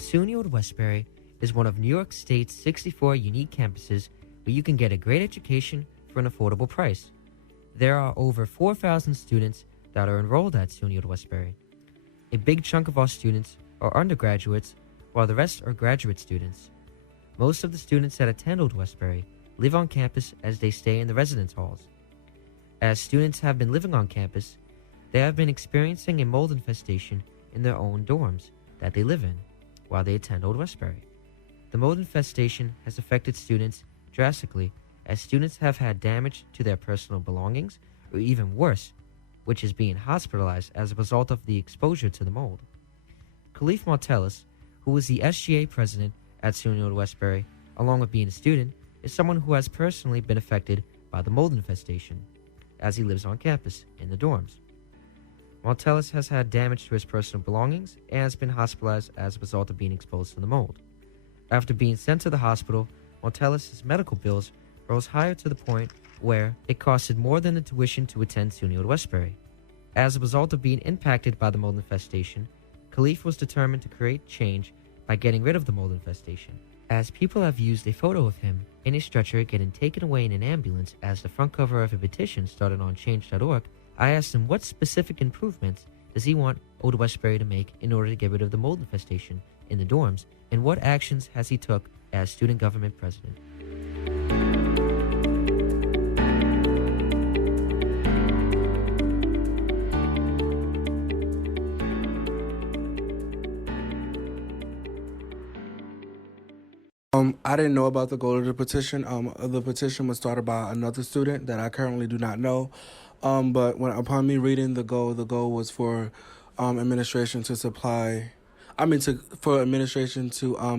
SUNY Old Westbury is one of New York State's 64 unique campuses where you can get a great education for an affordable price. There are over 4,000 students that are enrolled at SUNY Old Westbury. A big chunk of our students are undergraduates, while the rest are graduate students. Most of the students that attend Old Westbury live on campus as they stay in the residence halls. As students have been living on campus, they have been experiencing a mold infestation in their own dorms that they live in while they attend Old Westbury. The mold infestation has affected students drastically, as students have had damage to their personal belongings, or even worse, which is being hospitalized as a result of the exposure to the mold. Khalif Martellus, who is the SGA president at SUNY Old Westbury, along with being a student, is someone who has personally been affected by the mold infestation, as he lives on campus in the dorms. Martellus has had damage to his personal belongings and has been hospitalized as a result of being exposed to the mold. After being sent to the hospital, Martellus's medical bills rose higher to the point where it costed more than the tuition to attend SUNY Old Westbury. As a result of being impacted by the mold infestation, Khalif was determined to create change by getting rid of the mold infestation. As people have used a photo of him in a stretcher getting taken away in an ambulance as the front cover of a petition started on change.org, I asked him what specific improvements does he want Old Westbury to make in order to get rid of the mold infestation in the dorms, and what actions has he took as student government president. I didn't know about the goal of the petition. The petition was started by another student that I currently do not know. But upon me reading the goal was for administration to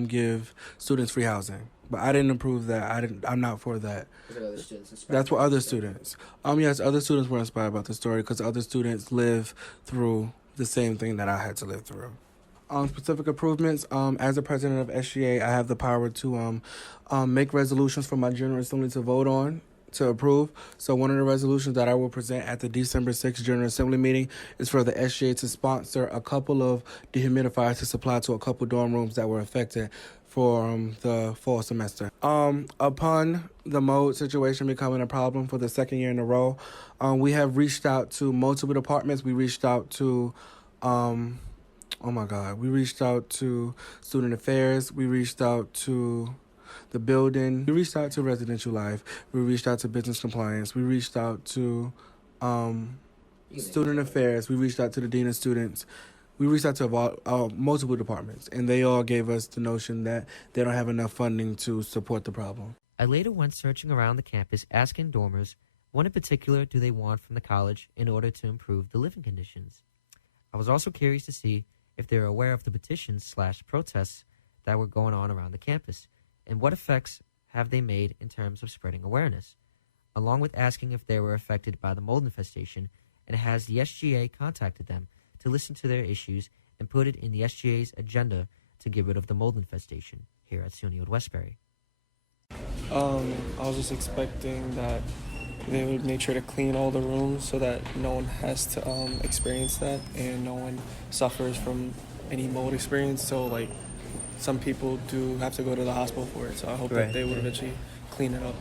give students free housing. But I didn't approve that. I'm not for that. Was it other students inspired? That's what other students. Yes, other students were inspired by the story because other students live through the same thing that I had to live through. Specific improvements. As the president of SGA, I have the power to make resolutions for my General Assembly to vote on, to approve. So one of the resolutions that I will present at the December 6th General Assembly meeting is for the SGA to sponsor a couple of dehumidifiers to supply to a couple dorm rooms that were affected for the fall semester. Upon the mold situation becoming a problem for the second year in a row, we have reached out to multiple departments. We reached out to we reached out to Student Affairs. We reached out to the building. We reached out to Residential Life. We reached out to Business Compliance. We reached out to Student Affairs. We reached out to the Dean of Students. We reached out to multiple departments, and they all gave us the notion that they don't have enough funding to support the problem. I later went searching around the campus asking dormers what in particular do they want from the college in order to improve the living conditions. I was also curious to see if they were aware of the petitions/protests that were going on around the campus, and what effects have they made in terms of spreading awareness, along with asking if they were affected by the mold infestation, and has the SGA contacted them to listen to their issues and put it in the SGA's agenda to get rid of the mold infestation here at SUNY Old Westbury. I was just expecting that they would make sure to clean all the rooms so that no one has to experience that and no one suffers from any mold experience. So some people do have to go to the hospital for it. So I hope that they would eventually clean it up.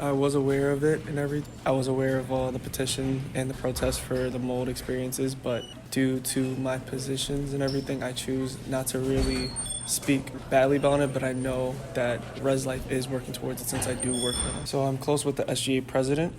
I was aware of it and I was aware of all the petition and the protests for the mold experiences, but due to my positions and everything, I choose not to really speak badly about it, but I know that Res Life is working towards it since I do work with them. So I'm close with the SGA president,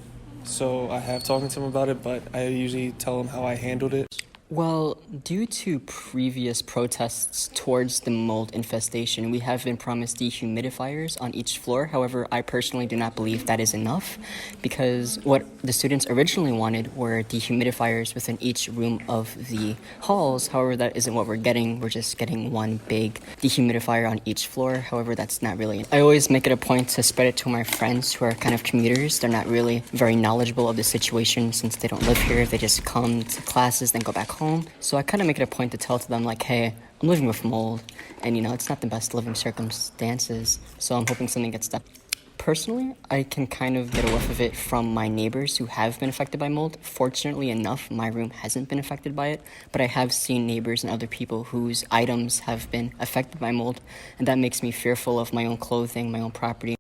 so I have talked to him about it, but I usually tell him how I handled it. Well, due to previous protests towards the mold infestation, we have been promised dehumidifiers on each floor. However, I personally do not believe that is enough because what the students originally wanted were dehumidifiers within each room of the halls. However, that isn't what we're getting. We're just getting one big dehumidifier on each floor. However, that's not really I always make it a point to spread it to my friends who are kind of commuters. They're not really very knowledgeable of the situation since they don't live here. They just come to classes, then go back home. So I kind of make it a point to tell to them hey, I'm living with mold and it's not the best living circumstances. So I'm hoping something gets done. Personally, I can kind of get a whiff of it from my neighbors who have been affected by mold. Fortunately enough, my room hasn't been affected by it, but I have seen neighbors and other people whose items have been affected by mold, and that makes me fearful of my own clothing, my own property.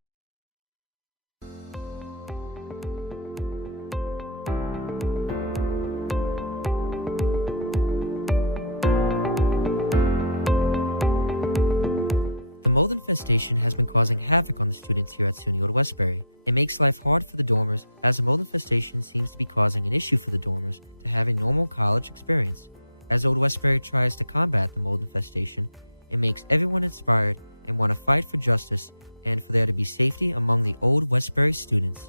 The mold infestation has been causing havoc on the students here at SUNY Old Westbury. It makes life hard for the dormers, as the mold infestation seems to be causing an issue for the dormers to have a normal college experience. As Old Westbury tries to combat the mold infestation, it makes everyone inspired and want to fight for justice and for there to be safety among the Old Westbury students.